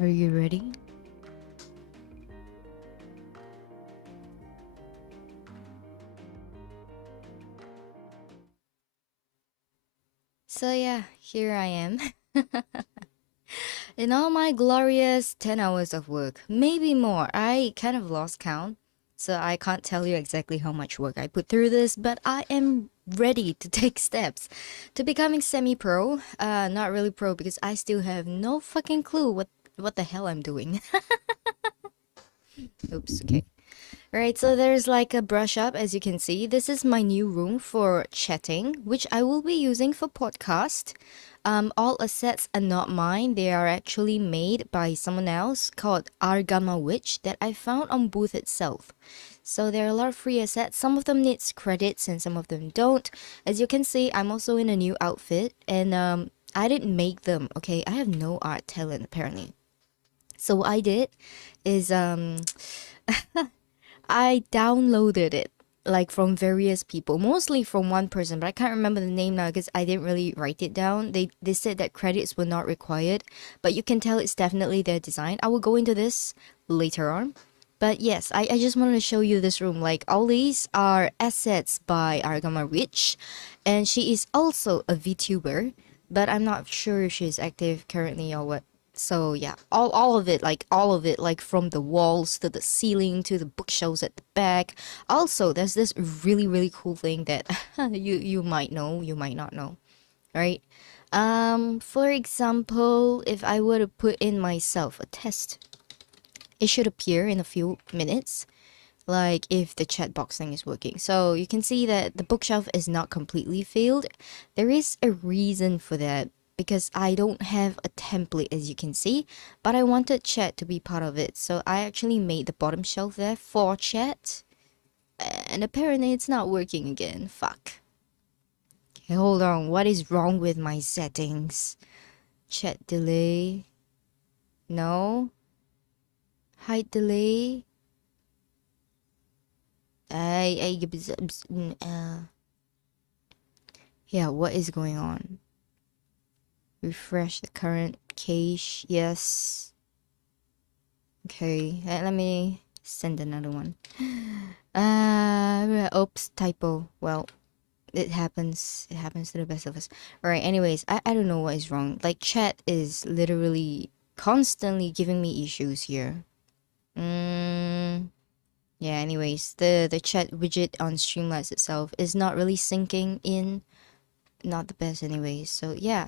Are you ready? So yeah, here I am. In all my glorious 10 hours of work, maybe more. I kind of lost count, so I can't tell you exactly how much work I put through this, but I am ready to take steps to becoming semi-pro. Not really pro because I still have no fucking clue what the hell I'm doing. Oops, okay. Right, so there's like a brush up as you can see. This is my new room for chatting, which I will be using for podcast. All assets are not mine. They are actually made by someone else called Argama Witch that I found on Booth itself. So there are a lot of free assets. Some of them needs credits and some of them don't. As you can see, I'm also in a new outfit and I didn't make them. Okay, I have no art talent apparently. So what I did is I downloaded it like from various people, mostly from one person, but I can't remember the name now because I didn't really write it down. They said that credits were not required, but you can tell it's definitely their design. I will go into this later on. But yes, I just wanted to show you this room. Like all these are assets by Argama Rich, and she is also a VTuber, but I'm not sure if she's active currently or what. So yeah, all of it, like from the walls to the ceiling to the bookshelves at the back. Also, there's this really cool thing that you might know, you might not know, right? For example, if I were to put in myself a test, it should appear in a few minutes. Like if the chat box thing is working. So you can see that the bookshelf is not completely filled. There is a reason for that because I don't have a template as you can see, but I wanted chat to be part of it. So I actually made the bottom shelf there for chat. And apparently it's not working again. Fuck. Okay, hold on. What is wrong with my settings? Chat delay. No. Height delay. Yeah, what is going on? Refresh the current cache. Yes. Okay, let me send another one. Oops, typo. Well, it happens. It happens to the best of us. Alright, anyways, I don't know what is wrong. Like, chat is literally constantly giving me issues here. Yeah, anyways, the chat widget on Streamlabs itself is not really syncing in. Not the best anyways. So, yeah.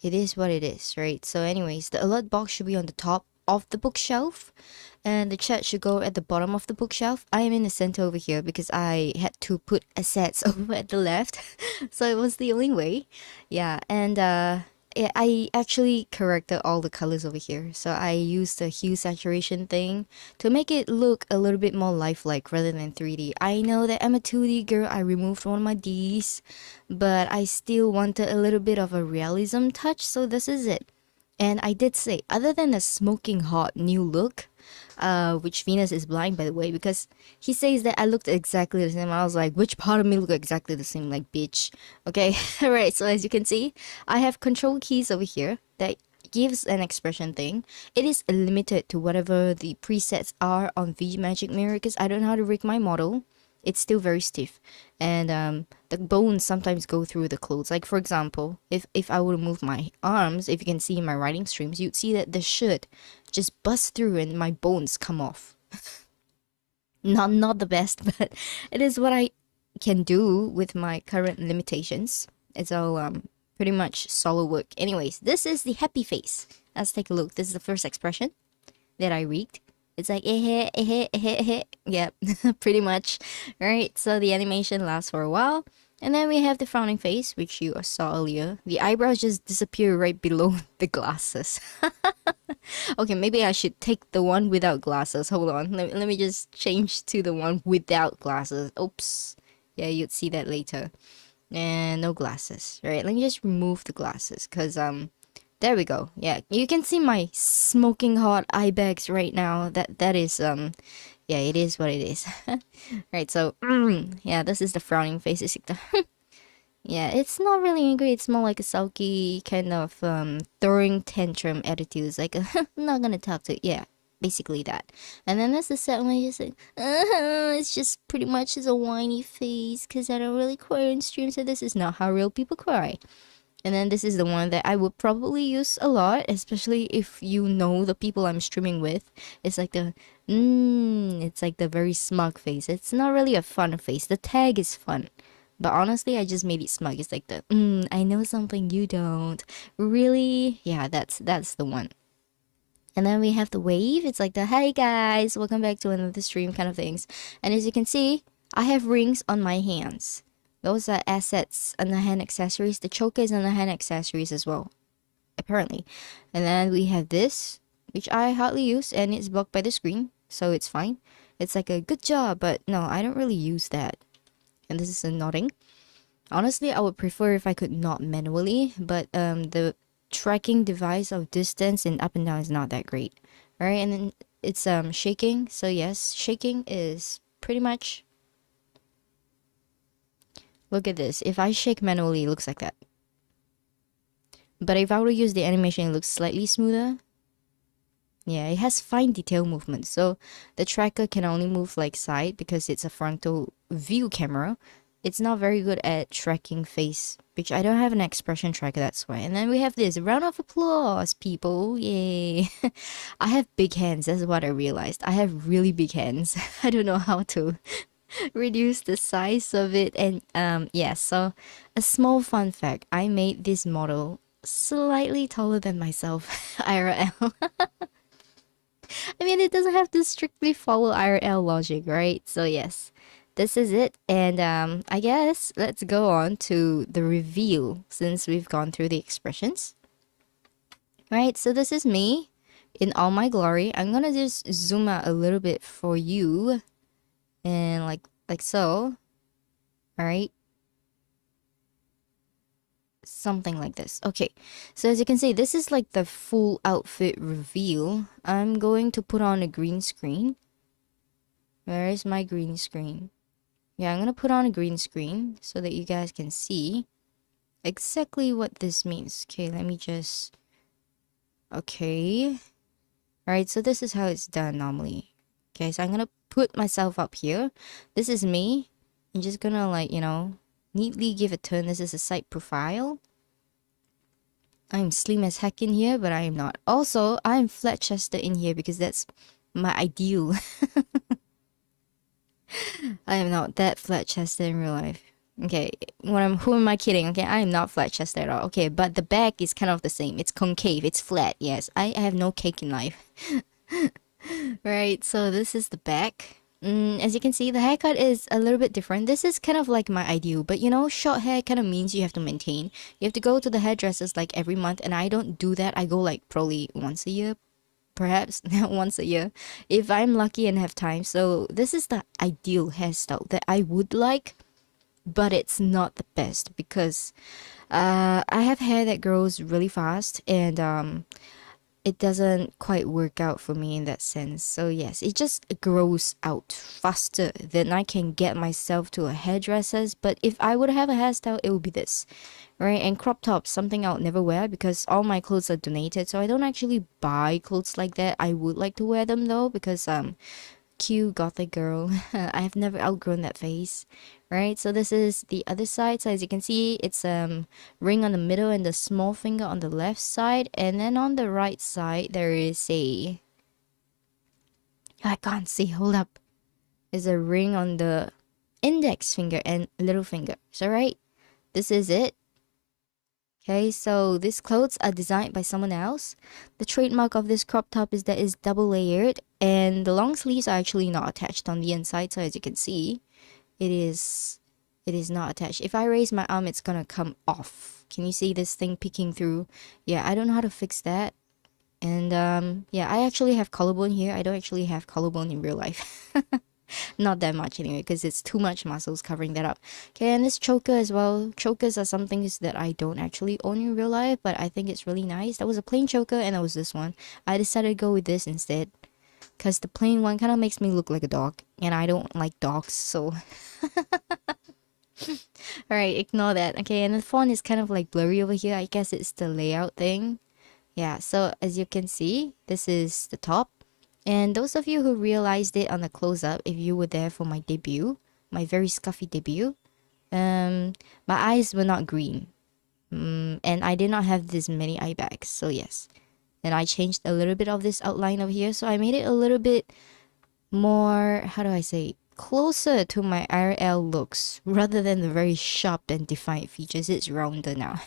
It is what it is, right? So anyways, the alert box should be on the top of the bookshelf and the chat should go at the bottom of the bookshelf. I am in the center over here because I had to put assets over at the left. So it was the only way. Yeah, and yeah, I actually corrected all the colors over here. So I used the hue saturation thing to make it look a little bit more lifelike rather than 3D. I know that I'm a 2D girl. I removed one of my Ds, but I still wanted a little bit of a realism touch, so this is it. And I did say, other than the smoking hot new look, which Venus is blind by the way, because he says that I looked exactly the same. I was like, which part of me look exactly the same? Like, bitch. Okay, alright, so as you can see, I have control keys over here that gives an expression thing. It is limited to whatever the presets are on VMagic Mirror because I don't know how to rig my model. It's still very stiff, and the bones sometimes go through the clothes. Like for example, if I were to move my arms, if you can see in my writing streams, you'd see that the shirt just busts through and my bones come off. Not the best, but it is what I can do with my current limitations. It's all pretty much solid work. Anyways, this is the happy face. Let's take a look. This is the first expression that I rigged. It's like eh eh eh eh. Yep, pretty much. Right. So the animation lasts for a while. And then we have the frowning face, which you saw earlier. The eyebrows just disappear right below the glasses. Okay, maybe I should take the one without glasses. Hold on. Let me just change to the one without glasses. Oops. Yeah, you'd see that later. And no glasses. Right, let me just remove the glasses. Because, there we go. Yeah, you can see my smoking hot eye bags right now. That is, yeah, it is what it is. Right, so, yeah, this is the frowning face. It's like the Yeah, it's not really angry. It's more like a sulky kind of throwing tantrum attitude. It's like I'm not gonna talk to. Yeah, basically that. And then there's the second one. Just like it's just pretty much just a whiny face because I don't really cry on stream. So this is not how real people cry. And then this is the one that I would probably use a lot, especially if you know the people I'm streaming with. It's like it's like the very smug face. It's not really a fun face. The tag is fun. But honestly, I just made it smug. It's like I know something you don't. Really? Yeah, that's the one. And then we have the wave. It's like the hey guys, welcome back to another stream kind of things. And as you can see, I have rings on my hands. Those are assets and the hand accessories. The choker is on the hand accessories as well, apparently. And then we have this, which I hardly use, and it's blocked by the screen, so it's fine. It's like a good job, but no, I don't really use that. And this is a nodding. Honestly, I would prefer if I could not manually, but the tracking device of distance and up and down is not that great. All right, and then it's shaking. So yes, shaking is pretty much. Look at this. If I shake manually, it looks like that. But if I were to use the animation, it looks slightly smoother. Yeah, it has fine detail movement. So the tracker can only move like side because it's a frontal view camera. It's not very good at tracking face, which I don't have an expression tracker, that's why. And then we have this round of applause, people. Yay. I have big hands, that's what I realized. I have really big hands. I don't know how to reduce the size of it. And yeah, so a small fun fact, I made this model slightly taller than myself IRL. I mean, it doesn't have to strictly follow IRL logic, right? So yes, this is it. And I guess let's go on to the reveal since we've gone through the expressions. Right, so this is me in all my glory. I'm gonna just zoom out a little bit for you and like so. All right. Something like this. Okay, so as you can see, this is like the full outfit reveal. I'm going to put on a green screen. Where is my green screen? Yeah, I'm gonna put on a green screen so that you guys can see exactly what this means. Okay, let me just. Okay. Alright, so this is how it's done normally. Okay, so I'm gonna put myself up here. This is me. I'm just gonna, like, neatly give a turn. This is a side profile. I'm slim as heck in here, but I am not. Also, I'm flat chested in here because that's my ideal. I am not that flat chested in real life. Okay, who am I kidding? Okay, I am not flat chested at all. Okay, but the back is kind of the same. It's concave, it's flat. Yes, I have no cake in life. Right, so this is the back. As you can see, the haircut is a little bit different. This is kind of like my ideal, but short hair kind of means you have to maintain. You have to go to the hairdressers like every month, and I don't do that. I go like probably once a year, perhaps once a year, if I'm lucky and have time. So this is the ideal hairstyle that I would like, but it's not the best because I have hair that grows really fast, and it doesn't quite work out for me in that sense. So yes, it just grows out faster than I can get myself to a hairdresser's. But if I would have a hairstyle, it would be this, right? And crop tops, something I'll never wear because all my clothes are donated. So I don't actually buy clothes like that. I would like to wear them though because cute gothic girl. I have never outgrown that phase, right? So this is the other side. So as you can see, it's ring on the middle and the small finger on the left side, and then on the right side there is a. I can't see. Hold up. Is a ring on the index finger and little finger. So right, this is it. Okay, so these clothes are designed by someone else. The trademark of this crop top is that it's double layered, and the long sleeves are actually not attached on the inside. So as you can see, it is not attached. If I raise my arm, it's gonna come off. Can you see this thing peeking through? Yeah, I don't know how to fix that. And yeah, I actually have collarbone here. I don't actually have collarbone in real life. Not that much anyway, because it's too much muscles covering that up. Okay, and this choker as well. Chokers are some things that I don't actually own in real life, but I think it's really nice. That was a plain choker, and that was this one. I decided to go with this instead, because the plain one kind of makes me look like a dog, and I don't like dogs, so All right, ignore that. Okay, and the font is kind of like blurry over here. I guess it's the layout thing. Yeah, so as you can see, this is the top. And those of you who realized it on the close-up, if you were there for my debut, my very scuffy debut, um, my eyes were not green. And I did not have this many eye bags, so yes. And I changed a little bit of this outline over here, so I made it a little bit more, how do I say, closer to my IRL looks, rather than the very sharp and defined features. It's rounder now.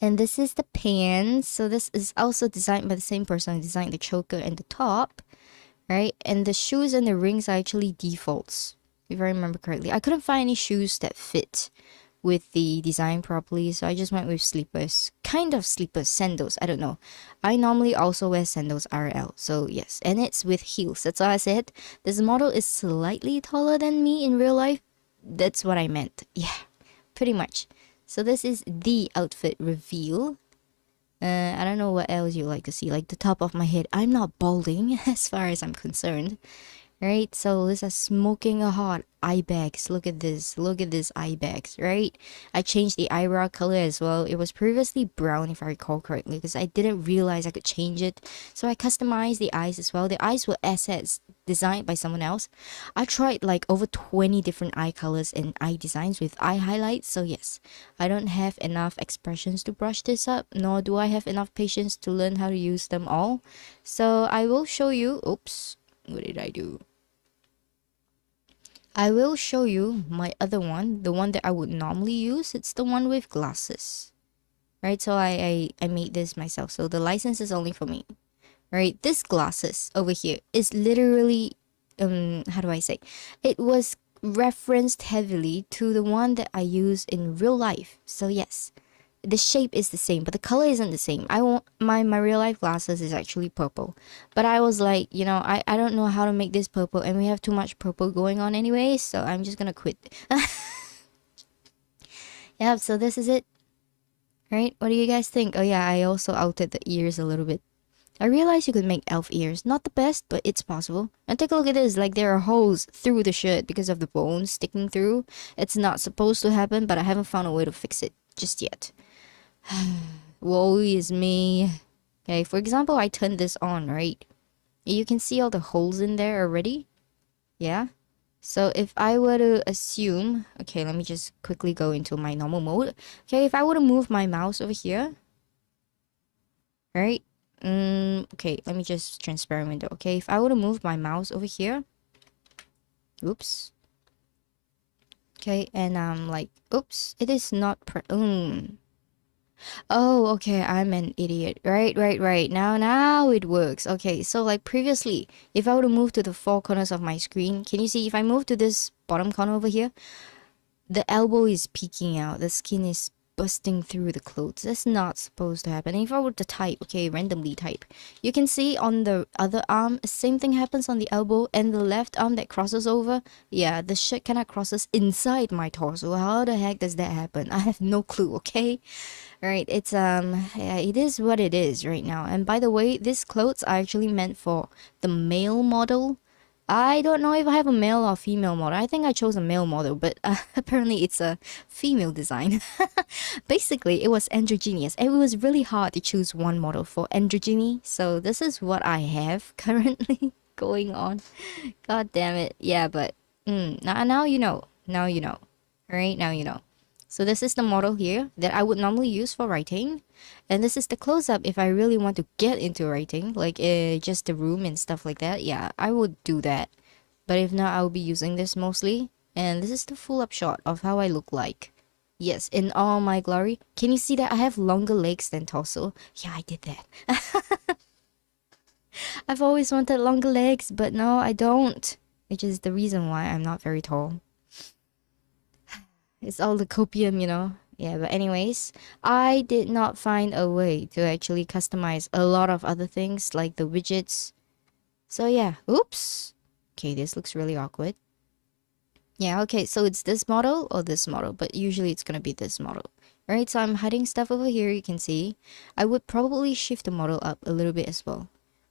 And this is the pants. So this is also designed by the same person who designed the choker and the top, right? And the shoes and the rings are actually defaults, if I remember correctly. I couldn't find any shoes that fit with the design properly, so I just went with slippers. Kind of slippers, sandals, I don't know. I normally also wear sandals RL, so yes. And it's with heels. That's all I said. This model is slightly taller than me in real life. That's what I meant. Yeah, pretty much. So this is the outfit reveal. I don't know what else you like to see. Like the top of my head. I'm not balding as far as I'm concerned. Right? So this is smoking a hot eye bags. Look at this. Look at this eye bags, right? I changed the eyebrow color as well. It was previously brown if I recall correctly because I didn't realize I could change it. So I customized the eyes as well. The eyes were assets designed by someone else. I tried like over 20 different eye colors and eye designs with eye highlights. So yes, I don't have enough expressions to brush this up, nor do I have enough patience to learn how to use them all. So I will show you. Oops, what did I do? I will show you my other one, the one that I would normally use. It's the one with glasses, right? So I made this myself. So the license is only for me, right? This glasses over here is literally, how do I say? It was referenced heavily to the one that I use in real life. So yes, the shape is the same, but the color isn't the same. I want my real life glasses is actually purple, but I was like, you know, I don't know how to make this purple, and we have too much purple going on anyway, so I'm just gonna quit. Yeah, so this is it, right? What do you guys think? Oh yeah, I also outed the ears a little bit. I realized you could make elf ears. Not the best, but it's possible. And take a look at this. Like, there are holes through the shirt because of the bones sticking through. It's not supposed to happen, but I haven't found a way to fix it just yet. Woe is me. Okay, for example, I turn this on, right? You can see all the holes in there already. Yeah. So if I were to assume, okay, let me just quickly go into my normal mode. Okay, if I were to move my mouse over here, right? Okay, let me just transparent window. Okay, if I were to move my mouse over here, oops. Okay, and I'm like, oops, it is not Oh, okay, I'm an idiot. Right. Now it works. Okay, so like previously, if I were to move to the four corners of my screen, can you see if I move to this bottom corner over here, the elbow is peeking out, the skin is busting through the clothes. That's not supposed to happen. And if I were to type, okay, randomly type, you can see on the other arm, same thing happens on the elbow and the left arm that crosses over. Yeah, the shirt kind of crosses inside my torso. How the heck does that happen? I have no clue, okay? Right, it's yeah, it is what it is right now. And by the way, these clothes are actually meant for the male model. I don't know if I have a male or female model. I think I chose a male model, but apparently it's a female design. Basically, it was androgynous, and it was really hard to choose one model for androgyny. So this is what I have currently going on. God damn it. Yeah, but now you know. Now you know. All right, now you know. So this is the model here that I would normally use for writing. And this is the close-up if I really want to get into writing, like just the room and stuff like that. Yeah, I would do that. But if not, I will be using this mostly. And this is the full-up shot of how I look like. Yes, in all my glory. Can you see that I have longer legs than torso? Yeah, I did that. I've always wanted longer legs, but no, I don't. Which is the reason why I'm not very tall. It's all the copium, you know. Yeah, but anyways, I did not find a way to actually customize a lot of other things like the widgets. So yeah, oops. Okay, this looks really awkward. Yeah, okay, so it's this model or this model, but usually it's gonna be this model. Right, so I'm hiding stuff over here, you can see. I would probably shift the model up a little bit as well.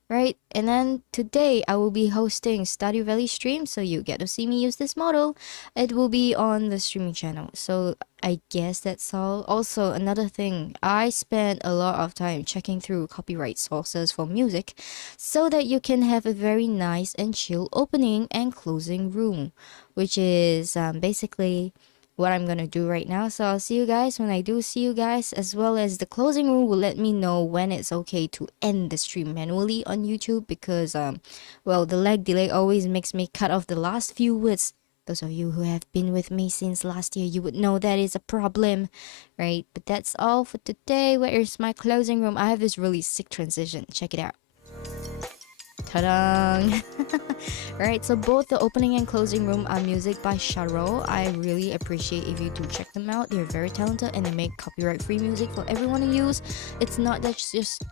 right? And then today I will be hosting Stardew Valley stream, so you get to see me use this model. It will be on the streaming channel. So I guess that's all. Also, another thing, I spent a lot of time checking through copyright sources for music so that you can have a very nice and chill opening and closing room, which is basically what I'm gonna do right now. So I'll see you guys when I do see you guys, as well as the closing room will let me know when it's okay to end the stream manually on YouTube because well, the lag delay always makes me cut off the last few words. Those of you who have been with me since last year, you would know that is a problem, right? But that's all for today. Where is my closing room? I have this really sick transition. Check it out. Ta-da! Alright, so both the opening and closing room are music by Sharo. I really appreciate if you do check them out. They're very talented and they make copyright-free music for everyone to use. It's not that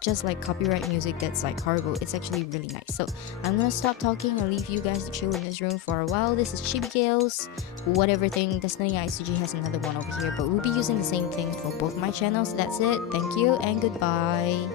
just like copyright music that's like horrible. It's actually really nice. So I'm gonna stop talking and leave you guys to chill in this room for a while. This is Chibigail's whatever thing. Destiny ICG has another one over here, but we'll be using the same thing for both my channels. That's it. Thank you and goodbye.